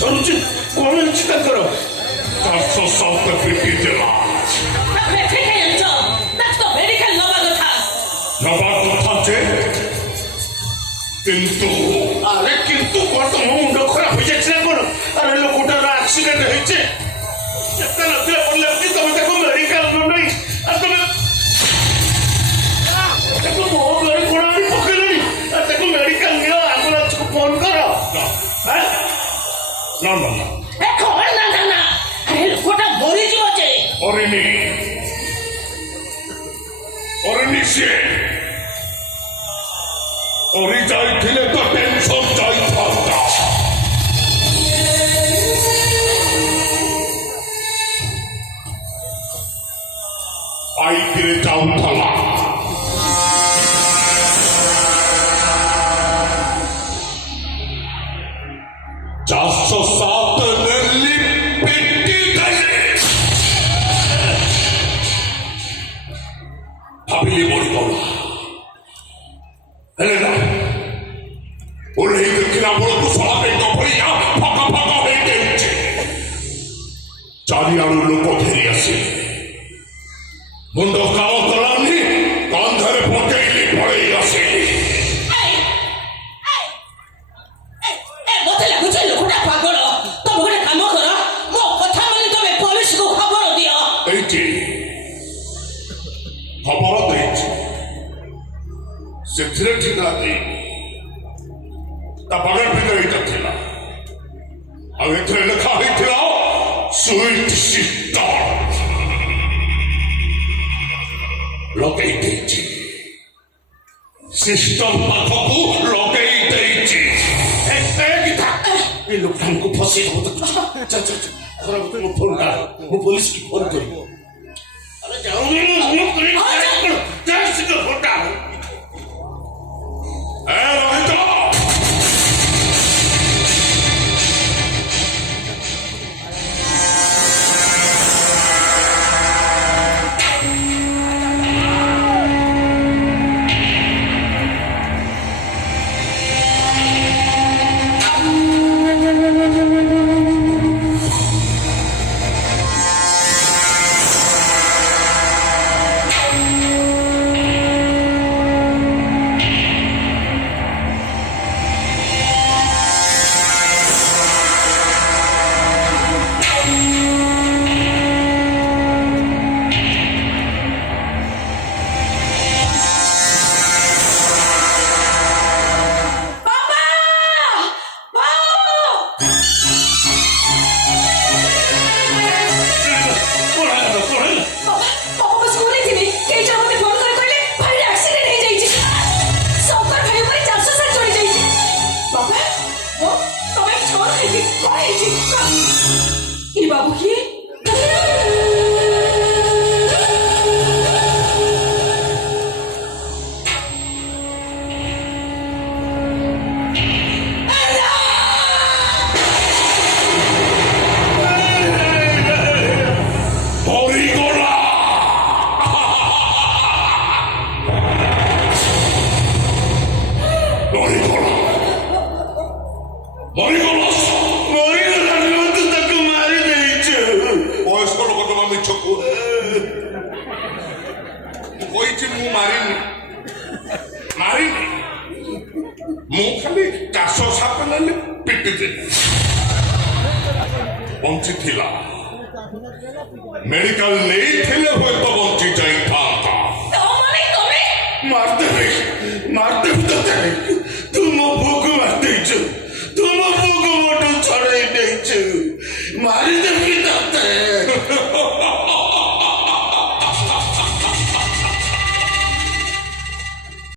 ଝରୁଛି କଣ ହେଇଛି ତାଙ୍କର? ଚାଷ ସପ୍ତ ପିଟିଥିଲା ନବା କଥା ଯେ କିନ୍ତୁ ଆରେ କିନ୍ତୁ କଣ ତମ ମୁଣ୍ଡ ଖରାପ ହେଇଯାଇଛି ନା କଣ? ଆରେ ଲୋକଟାର ଆକ୍ସିଡେଣ୍ଟ ହେଇଛି କେତେ ନଥିଲେ ପଡ଼ିଲେ କି ତମେ ତାକୁ ମେଡିକାଲ ନ ନେଇ ଆଉ ତମେ ତାକୁ ମୋ ଘରେ କଣ ଆଣି ପକେଇଲେଣି ଆଉ ତାକୁ ମେଡିକାଲ ନିଅ ଆମ୍ବୁଲାନ୍ସକୁ ଫୋନ କର। ନା ନା ନା ଲୋକଟା ମରିଯିବ ଯେ ଅରିନି ସିଏ ଅରି ଯାଇଥିଲେ ତ ଟେନସନ୍ ଯାଇଥାନ୍ତା। ଆଇକିରେ ଯାଉଥିଲା ଚାଷ ସାତ ନେଲି ପିଟି ଦେଲେ ଭାବିଲି ମରିଗଲା ହେଲେ ନା ଓହ୍ଲେଇ ଦେଖିଲା ବେଳକୁ ଶଳା ପେଟ ଭଳିଆ ଫକ ଫକ ହେଇଯାଇଛି। ଚାରିଆଡୁ ଲୋକ ଘେରି ଆସିଲେ ମୁଣ୍ଡ କାଳ କଲାନି କାନ୍ଧରେ ପକେଇଲି ପଳେଇ ଆସିଲି। ମତେ ଲାଗୁଛି ଲୋକଟା ପାଗଳ। ତମେ ଗୋଟେ କାମ କର, ମୋ କଥା ମାନି ତମେ ପୋଲିସକୁ ଖବର ଦିଅ। ଏଇଠି ଖବର ଦେଇଛି ସେଥିରେ ଠିକା ଦେଇନି ତା ପାଗଳ ଭିତରେ ଏଇଟା ଥିଲା ଆଉ ଏଥିରେ ଲେଖା ହେଇଥିଲା ସୁଇଟ ସିଷ୍ଟର ଲଗେଇ ଦେଇଛି ସିଷ୍ଟମ ପାଖକୁ ଲଗେଇ ଦେଇଛି। ଏ ଲୋକଙ୍କୁ ଫସେଇ ଦବ ମୁଁ ଫୋନ କର ମୁଁ ପୋଲିସକୁ ଫୋନ କରିବି। ଆରେ ଯାଉନି ଫୋନଟା ରୋହିତ বাবু কি ମୁଁ ଖାଲି ଚାଷ ସାପ ନେଲି ପିଟିଦେଲି ବଞ୍ଚିଥିଲା ମେଡିକାଲ ନେଇଥିଲି।